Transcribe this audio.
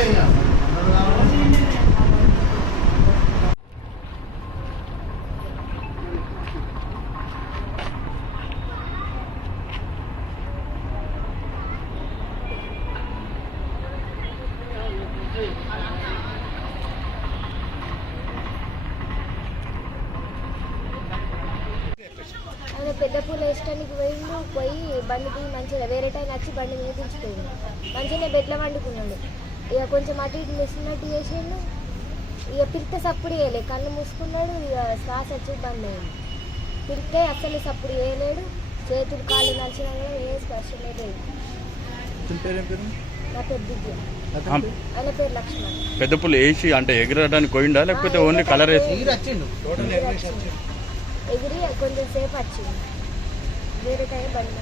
ఆయన పెద్ద పూలు వేయడానికి పోయి బండికి మంచిగా వేరే టైం వచ్చి బండి మీద దించిపోయింది. మంచిగానే బెడ్ల వండుకున్నాడు. ఇక కొంచెం అటు ఇటు మిసినట్టు చేసిండు. ఇక పిరితే సప్పుడు వేయలే, కళ్ళు మూసుకున్నాడు. ఇక శ్వాస వచ్చి బంద్ అయింది. పిరితే అసలు సప్పుడు వేయలేడు. చేతులు కాళ్ళు నలిచినా కూడా ఏ స్పర్శ లేదు. నా పేరు దివ్య, ఆయన పేరు లక్ష్మణ్. పెద్ద పుల్లు వేసి అంటే ఎగరడానికి పోయిండా లేకపోతే ఓన్లీ కలర్ వేసి ఎగిరి కొంచెం సేపు వచ్చింది. వేరే టైం బండి